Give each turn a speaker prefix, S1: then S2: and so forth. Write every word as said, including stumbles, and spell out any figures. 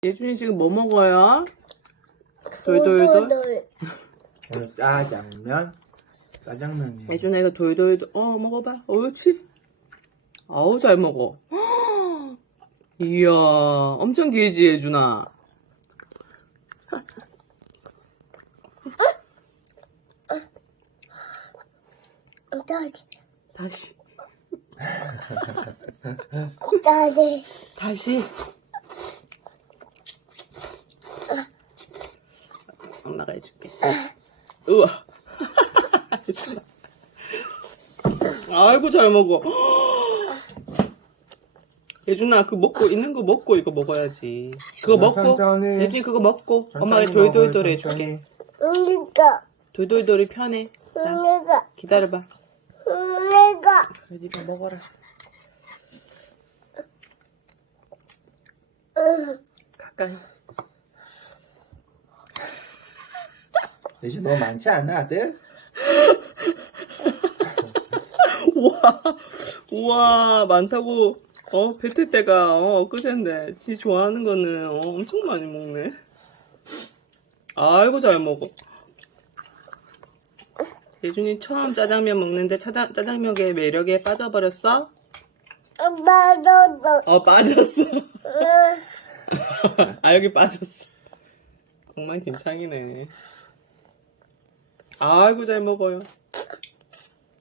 S1: 예준이 지금 뭐 먹어요? 돌돌돌.
S2: 돌돌돌.
S3: 오늘 짜장면, 짜장면이에요.
S1: 예준아 이거 돌돌돌. 어 먹어봐. 옳지. 아우 잘 먹어. 이야 엄청 길지 예준아.
S2: 다시.
S1: 다시
S2: 다시.
S1: 다시. 엄마가 해줄게. 우와. 아이고 잘 먹어. 예준아 그 먹고 있는 거 먹고 이거 먹어야지. 그거 먹고
S3: 천천히.
S1: 예준이 그거 먹고 엄마가
S3: 천천히
S1: 돌돌돌
S3: 먹어요,
S1: 해줄게.
S2: 우리가.
S1: 돌돌돌이 편해. 자
S2: 우리가.
S1: 기다려봐.
S2: 우리가.
S1: 그래 니가 먹어라. 가까이.
S3: 이제 너무 많지 않아, 아들?
S1: 우와 우와 많다고. 어 뱉을 때가 어 엊그제인데 지 좋아하는 거는 어, 엄청 많이 먹네. 아이고 잘 먹어. 예준이 처음 짜장면 먹는데 짜장, 짜장면의 매력에 빠져버렸어?
S2: 엄마 너도.
S1: 어 빠졌어. 아 여기 빠졌어. 엉망진창이네. 아이고 잘 먹어요.